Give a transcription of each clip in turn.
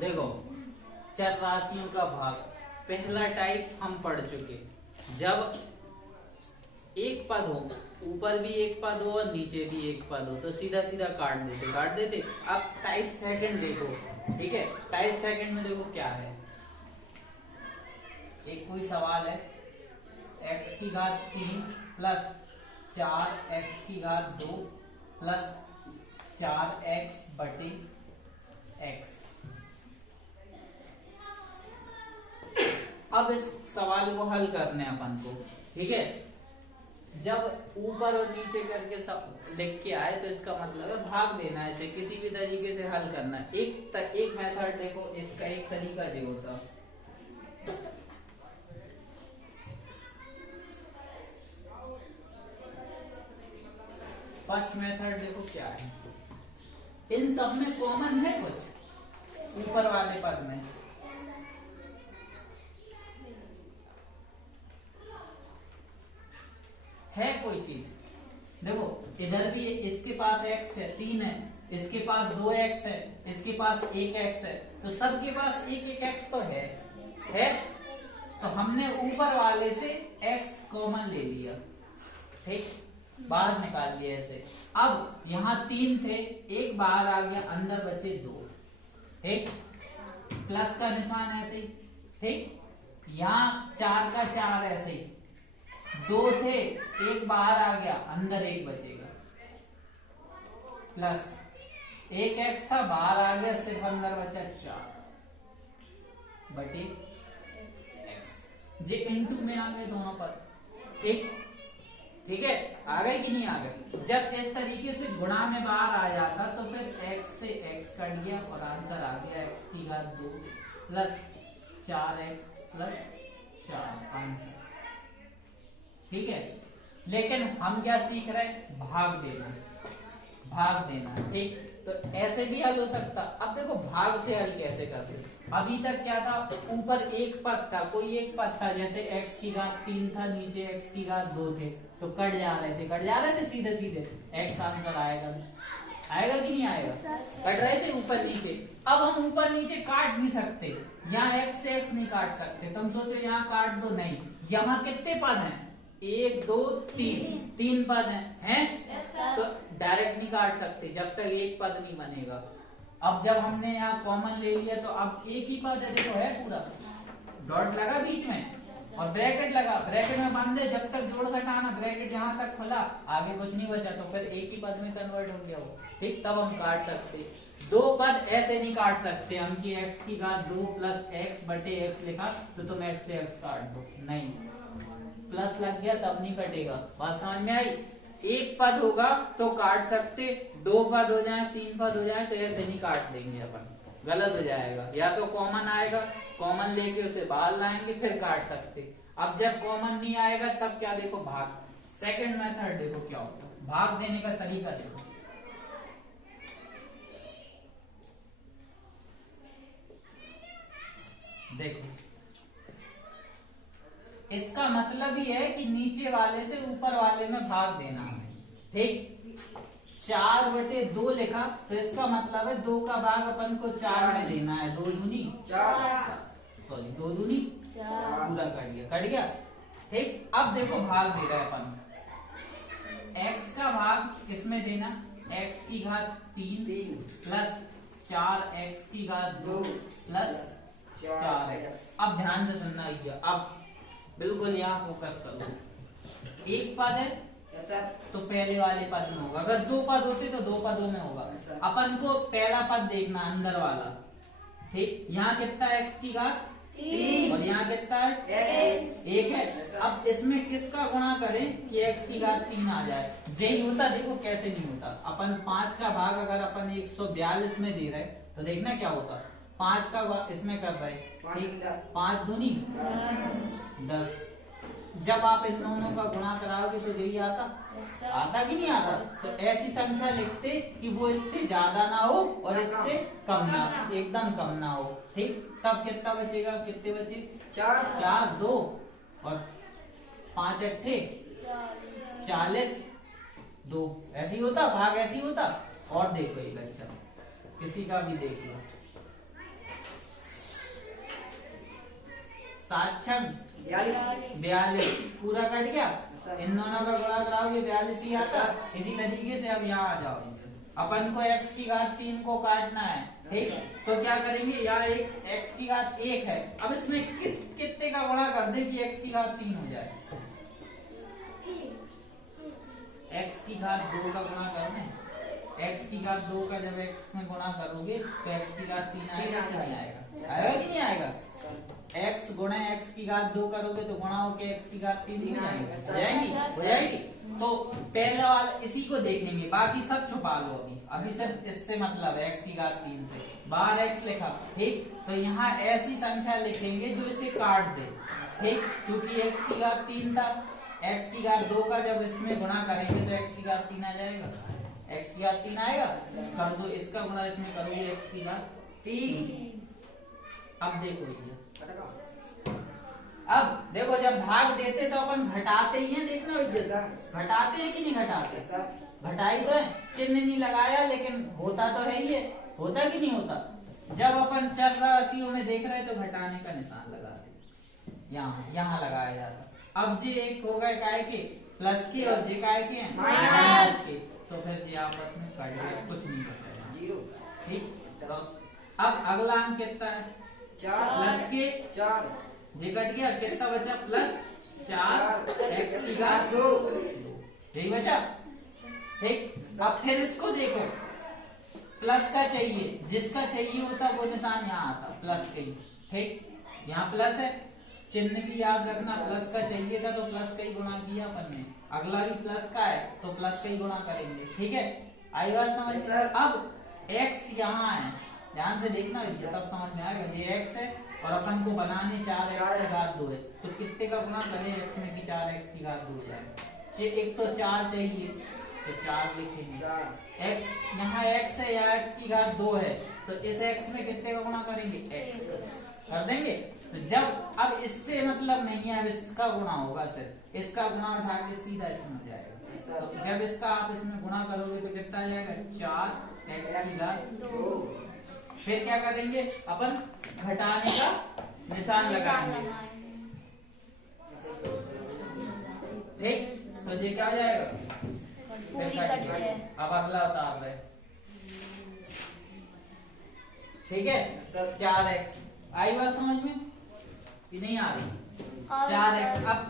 देखो चर राशियों का भाग, पहला टाइप हम पढ़ चुके। जब एक पद हो, ऊपर भी एक पद हो और नीचे भी एक पद हो, तो सीधा सीधा काट देते। अब टाइप सेकंड देखो, ठीक है। टाइप सेकंड में देखो क्या है। एक कोई सवाल है, x की घात 3 प्लस 4x की घात 2 प्लस 4x बटे x। अब इस सवाल को हल करने अपन को, ठीक है। जब ऊपर और नीचे करके सब लिख के आए तो इसका मतलब है भाग देना है, इसे किसी भी तरीके से हल करना है। एक मेथड देखो, इसका एक तरीका ये होता। फर्स्ट मेथड देखो क्या है, इन सब में कॉमन है कुछ ऊपर वाले पद में, है कोई चीज। देखो इधर भी इसके पास x है 3 है, इसके पास 2x है, इसके पास 1x है, तो सबके पास एक एक x तो है। तो हमने ऊपर वाले से x कॉमन ले लिया, ठीक, बाहर निकाल लिया ऐसे। अब यहाँ 3 थे, एक बाहर आ गया, अंदर बचे 2, ठीक। प्लस का निशान ऐसे ही, ठीक। यहाँ 4 का 4 ऐसे ही, 2 थे, एक बाहर आ गया, अंदर एक बचेगा। प्लस 1x था, बाहर आ गया, सिर्फ अंदर बचा 4 बटे x। जे इनटू में आ गए दोनों पर, ठीक है। आ गए कि नहीं आ गए। जब इस तरीके से गुणा में बाहर आ जाता तो फिर x से x कट गया और आंसर आ गया x की घात 2 प्लस 4x प्लस 4 आंसर, ठीक है। लेकिन हम क्या सीख रहे हैं, भाग देना, ठीक। तो ऐसे भी हल हो सकता। अब देखो भाग से हल कैसे करते। अभी तक क्या था, ऊपर एक पद था, कोई एक पद था, जैसे x की घात 3 था, नीचे x की घात 2 थे, तो कट जा रहे थे सीधे सीधे, x आंसर आएगा कि नहीं आएगा। कट रहे थे ऊपर नीचे। अब हम ऊपर नीचे काट नहीं सकते, यहाँ x से x नहीं काट सकते, तो हम सोचे यहाँ काट दो, नहीं। यहाँ कितने पद हैं, 1 2 3 पद हैं, तो डायरेक्ट नहीं काट सकते जब तक एक पद नहीं बनेगा। अब जब हमने यहाँ कॉमन ले लिया तो अब एक ही पद है, देखो है पूरा, डॉट लगा बीच में और ब्रैकेट लगा, ब्रैकेट में बांधे, जब तक जोड़ घटाना, ब्रैकेट जहां तक खुला, आगे कुछ नहीं बचा, तो फिर एक ही पद में कन्वर्ट हो गया वो, ठीक। तब हम काट सकते। 2 पद ऐसे नहीं काट सकते हम कि x की घात 2 प्लस x बटे x लिखा तो तुम x से x काट दो, नहीं। प्लस लग गया तब नहीं कटेगा, बात समझ में आई। एक पद होगा तो काट सकते, 2 पद हो जाए, 3 पद हो जाए तो ऐसे नहीं काट देंगे अपन, गलत हो जाएगा। या तो कॉमन आएगा, कॉमन लेके उसे बाहर लाएंगे फिर काट सकते। अब जब कॉमन नहीं आएगा तब क्या, देखो भाग। सेकंड मेथड देखो क्या होता है, भाग देने का तरीका देखो। देखो इसका मतलब ही है कि नीचे वाले से ऊपर वाले में भाग देना है, ठीक। 4 बटे 2 लिखा तो इसका मतलब है 2 का भाग अपन को 4 में देना है, 2 दूनी 4, सॉरी 2 दूनी 4, पूरा कट गया, ठीक। अब देखो भाग दे रहा है अपन, x का भाग किसमें देना, x की घात 3 प्लस 4x की घात 2 प्लस 4x। अब ध्यान से सुनना, अब बिल्कुल यहाँ फोकस करो। एक पद है ऐसा तो पहले वाले पद में होगा, अगर 2 पद होते तो 2 पदों में होगा। अपन को पहला पद देखना, अंदर वाला, ठीक। यहाँ कितना है x की घात 3 और यहाँ कितना है 1 है। अब इसमें किसका गुणा करें कि x की घात 3 आ जाए, यही होता। देखो कैसे नहीं होता, अपन 5 का भाग अगर अपन 142 में दे रहे तो देखना क्या होता, 5 का इसमें कर रहे, ठीक। 5 दूनी 10। जब आप इन दोनों का गुणा कराओगे तो यही आता कि नहीं आता। तो ऐसी संख्या लिखते कि वो इससे ज्यादा ना हो और इससे कम ना, एकदम कम ना हो, ठीक। तब कितना बचेगा, कितने बचे, 4 2 और 5 अट्ठे 40, 2 ऐसे ही होता, भाग ऐसे ही होता। और देखो एक अच्छा किसी का भी देख लो, 7 छंग 42 पूरा कट गया। इन दोनों का गुणा कराओगे 42 ही आता। इसी तरीके से अब यहाँ आ जाओ, अपन को x की घात 3 को काटना है, ठीक। तो क्या करेंगे, यहाँ एक x की घात 1 है, अब इसमें कितने का गुणा कर दे कि x की घात 3 हो जाए। x की घात 2 का गुणा कर दें, x की घात 2 का जब x में गुणा करोगे तो x की घात 3 आएगा कि नहीं आएगा, आएगा कि नहीं आएगा। x गुणा x की घात 2 करोगे तो गुणा होके x की घात 3 नहीं आएगी, हो जाएगी, हो जाएगी। तो पहले वाला इसी को देखेंगे, बाकी सब छुपा लो अभी सिर्फ इससे मतलब है x की घात 3 से। बाहर x लिखा, ठीक। तो यहाँ ऐसी संख्या लिखेंगे जो इसे काट दे, ठीक, क्योंकि x की घात 3 था, x की घात 2 का जब इसमें गुणा करेंगे तो x की घात 3 आ जाएगा, x की घात 3 आएगा। कर दो इसका गुणा इसमें करोगे x की घात 3। अब देखो ये, अब देखो जब भाग देते तो अपन घटाते ही हैं, देखना घटाते हैं कि नहीं घटाते, घटाई तो है, चिन्ह नहीं लगाया लेकिन होता तो है ही है, होता कि नहीं होता। जब अपन चर राशियों में देख रहे तो घटाने का निशान लगाते, यहाँ लगाया जाता। अब जे एक हो गए काय के प्लस के और जे काय के हैं माइनस के, तो फिर जे आपस में कट गया, कुछ नहीं बचा, जीरो, ठीक। अब अगला अंक कितना है, 4 प्लस के 4, जे कट गया, कितना बचा प्लस 4 x की घात 2, यही बचा, ठीक। अब फिर इसको देखो, प्लस का चाहिए, जिसका चाहिए होता वो निशान यहाँ आता प्लस का ही, ठीक। यहाँ प्लस है, चिन्ह की याद रखना, प्लस का चाहिए था तो प्लस का ही गुणा किया अपन ने, अगला भी प्लस का है तो प्लस का ही गुणा करेंगे, ठीक है। आई बात समझ। अब x यहाँ है, ध्यान से देखना, इससे तब समझ में आएगा। ये x है और अपन को बनाने 4x की घात 2 है, तो कितने का गुणा करें x में कि 4x की घात 2 हो जाए। एक तो 4 चाहिए तो 4 लिखेंगे, x यहाँ x है, यहाँ x की घात 2 है, तो इस x में कितने का गुणा करेंगे, x कर देंगे। तो जब अब इससे मतलब नहीं है, अब इसका गुणा होगा, सिर्फ इसका गुणा उठा के सीधा इसमें हो जाएगा। तो जब इसका आप इसमें गुणा करोगे तो कितना आ जाएगा, 4x की घात 2। फिर क्या करेंगे, अपन घटाने का निशान लगाएंगे, ठीक। तो ये क्या हो जाएगा, अब अगला उतार रहे, ठीक है। 4x आई बात समझ में कि नहीं आ रही, 4x। अब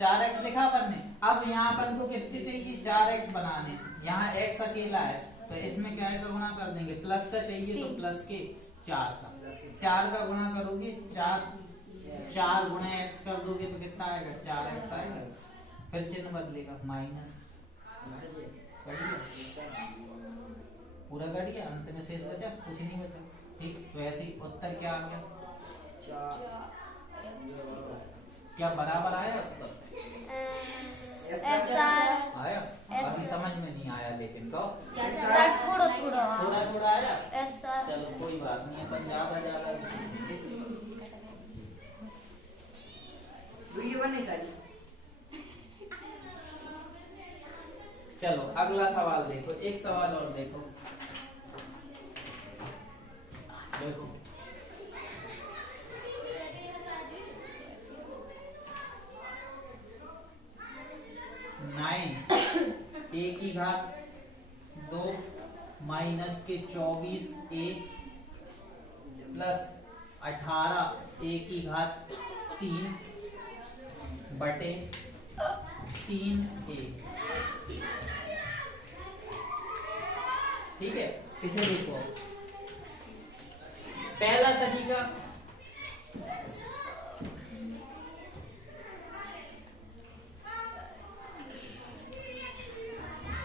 4x लिखा अपन ने, अब यहाँ अपन को कितने चाहिए, 4x बनाने, यहाँ x अकेला है तो इसमें क्या का गुणा कर देंगे, प्लस का चाहिए तो प्लस के 4 का, 4 का गुणा करोगे, 4 गुणा x कर दोगे तो कितना आएगा, 4x आएगा। फिर चिन्ह बदलेगा, माइनस, पूरा कट गया, अंत में शेष बचा, कुछ नहीं बचा, ठीक। तो ऐसे ही उत्तर क्या आ गया, 4 क्या बराबर आया उत्तर, आया। अभी समझ में नहीं आया लेकिन कहो, थोड़ा थोड़ा आया, चलो कोई बात नहीं, अपन ज्यादा ज्यादा चलो अगला सवाल देखो, एक सवाल और देखो, देखो 9 a की घात 2 माइनस के 24a प्लस 18 a की घात 3 बटे 3a, ठीक है। इसे देखो, पहला तरीका,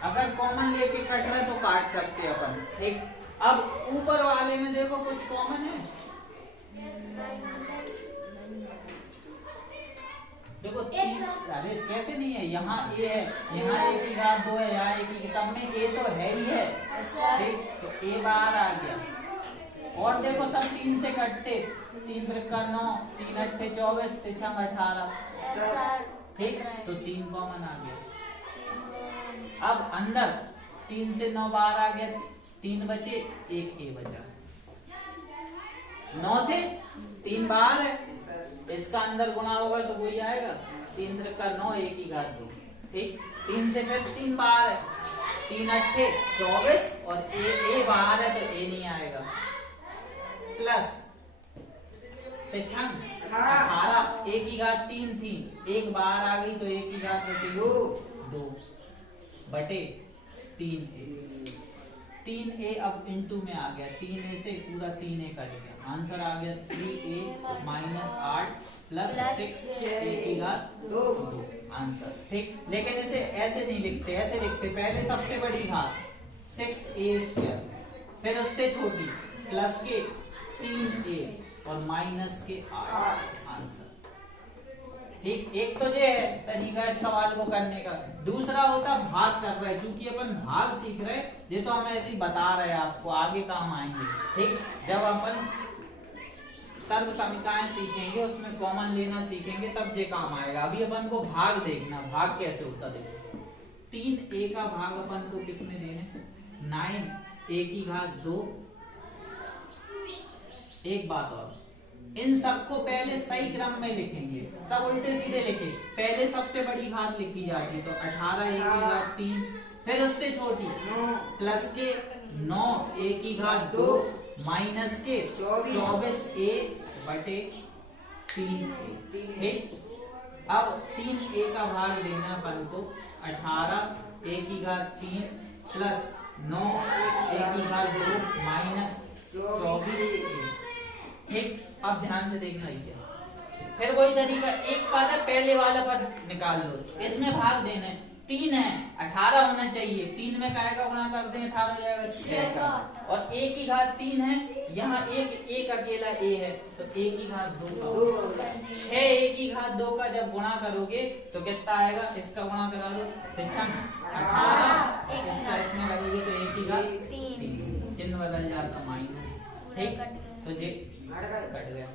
अगर कॉमन लेके कट रहे तो काट सकते हैं अपन, ठीक। अब ऊपर वाले में देखो कुछ कॉमन है, देखो अरे कैसे नहीं है, यहाँ ए है, यहाँ ए की घात 2 है, यहाँ ए की, सब में ए तो है ही है, ठीक। तो ए बाहर आ गया, और देखो सब 3 से कटते, 3 त्रिका 9, 3 अट्ठे 24, 3 18, ठीक। तो 3 कॉमन आ गया। अब अंदर 3 से 9 बाहर आ गया, 3 बचे, 1 ए बचा, 9 थे, 3 बाहर है, इसका अंदर गुणा होगा तो वही आएगा, 3 त्रिका 9 एक की घात 2। ठीक, 3 से फिर 3 बाहर है, 3 अट्ठे 24 और ए बाहर है तो ए नहीं आएगा, प्लस 18 एक की घात 3 थी, एक बाहर आ गई तो एक की घात बची 2 बटे 3a। 3a अब इंटू में आ गया, 3a से पूरा 3a कटेगा, आंसर आ गया 3a माइनस 8 प्लस 6a की घात 2 आंसर। ठीक, लेकिन इसे ऐसे नहीं लिखते, ऐसे लिखते पहले सबसे बड़ी घात 6a², फिर उससे छोटी प्लस के 3a और माइनस के 8 आंसर। ठीक, एक तो ये है तरीका इस सवाल को करने का, दूसरा होता भाग कर रहे, क्योंकि अपन भाग सीख रहे, ये तो हम ऐसे ही बता रहे हैं आपको, आगे काम आएंगे। ठीक, जब अपन सर्व समीकरण सीखेंगे उसमें कॉमन लेना सीखेंगे तब ये काम आएगा। अभी अपन को भाग देखना, भाग कैसे होता देखो। 3a का भाग अपन को किस में देने, 9a की घात 2। एक बात और, इन सबको पहले सही क्रम में लिखेंगे, सब उल्टे सीधे लिखे, पहले सबसे बड़ी घात लिखी जाती तो 18 a की घात 3, फिर उससे छोटी प्लस के 9 a की घात 2 माइनस के 24a बटे 3a। ठीक, अब 3a का भाग देना अपन को 18 a की घात 3 प्लस 9 a की घात 2 माइनस 24a। ठीक, अब ध्यान से देखना ही है, फिर वही तरीका, एक पद है पहले वाला पद निकाल लो, इसमें भाग देना है, 3 है 18 होना चाहिए, 3 में काय का गुणा कर दें 18 हो जाएगा 6 का, और a की घात 3 है, यहाँ एक अकेला a है तो a की घात 2 का 6 a की घात 2 का जब गुणा करोगे तो कितना आएगा, इसका गुणा करा दो 18, इसका इसमें लगोगे तो a की घात 3, चिन्ह बदल जाता माइनस। ठीक, तो ये कट गया,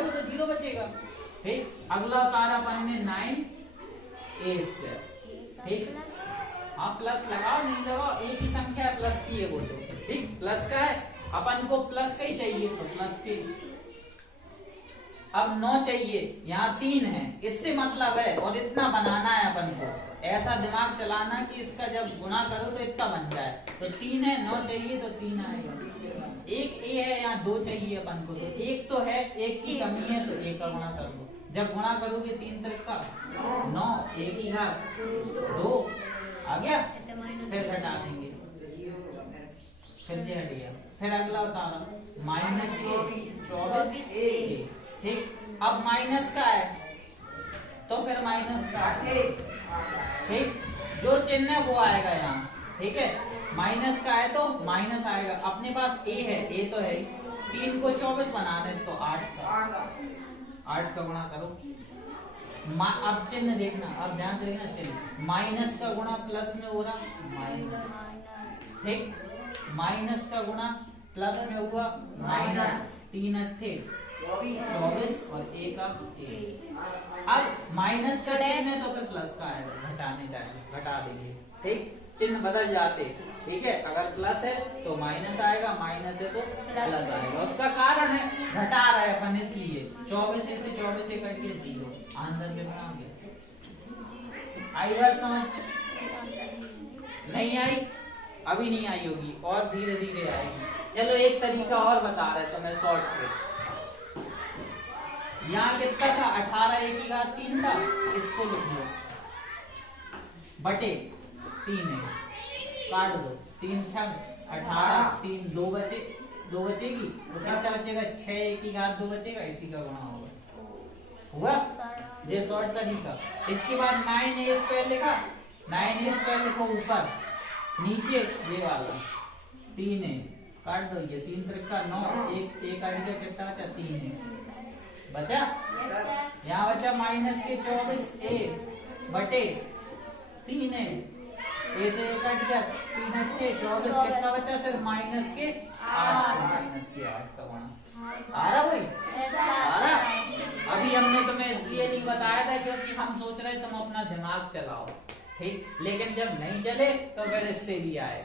वो तो 0 बचेगा। ठीक, अगला उतारा अपन ने 9a²। ठीक, आप प्लस लगाओ नहीं लगाओ, एक ही संख्या है प्लस की है वो तो। ठीक, प्लस का है, अपन को प्लस का ही चाहिए तो प्लस के। अब 9 चाहिए, यहाँ 3 है, इससे मतलब है, और इतना बनाना है अपन को, ऐसा दिमाग चलाना कि इसका जब गुणा करो तो इतना बन जाए, तो 3 है, 9 चाहिए तो 3 आएगा। एक a है, यहाँ 2 चाहिए अपन को, तो एक तो है, एक की कमी है तो एक का गुणा कर दो, जब गुणा करोगे 3 त्रिका 9 a की घात 2 आ गया, फिर घटा देंगे, फिर ये हट गया, फिर अगला उतारा माइनस 24a। ठीक, अब माइनस का है तो फिर माइनस का, ठीक, जो चिन्ह है वो आएगा यहाँ। ठीक है, माइनस का है तो माइनस आएगा, अपने पास a है, a तो है, 3 को 24 बनाने तो 8 का गुणा करो। अब चिन्ह देखना, अब ध्यान से देखना चिन्ह, माइनस का गुणा प्लस में हो रहा माइनस। ठीक, माइनस का गुणा प्लस में हुआ माइनस, 3 अट्ठे 24 और a का a। अब माइनस का चिन्ह है तो फिर प्लस का आएगा, घटाने जाएंगे, घटा देंगे। ठीक, चिन्ह बदल जाते। ठीक है, अगर प्लस है तो माइनस आएगा, माइनस है तो प्लस आएगा, उसका कारण है घटा रहा है अपन, इसलिए 24 से 24 कट के 0, आंसर कितना आ गया। आई बात समझ? नहीं आई? अभी नहीं आई होगी, और धीरे धीरे आएगी। चलो एक तरीका और बता रहे तो मैं शॉर्ट पे, यहाँ कितना था, 18 a की घात 3 था, इसको लिख लो बटे 3 है, काट दो, 3 छक 18, 3 2 बचेगी, तो कितना बचेगा, 6 a की घात 2 बचेगा, इसी का गुणा हुआ ये शॉर्ट तरीका। इसके बाद 9a² लिखा, 9a² लिखो ऊपर, नीचे ये वाला 3a, काट दो, ये 3 त्रिका 9, एक काट के कितना बचा, 3 है बचा, यहाँ बचा माइनस के 24a बटे 3 है, ए से कट गया, 3 अट्ठे 24, कितना बचा, सिर्फ माइनस के 8 का गुणा आ रहा भाई, आ रहा। अभी हमने तुम्हें इसलिए नहीं बताया था क्योंकि हम सोच रहे तुम अपना दिमाग चलाओ। ठीक, लेकिन जब नहीं चले तो फिर इससे भी आएगा।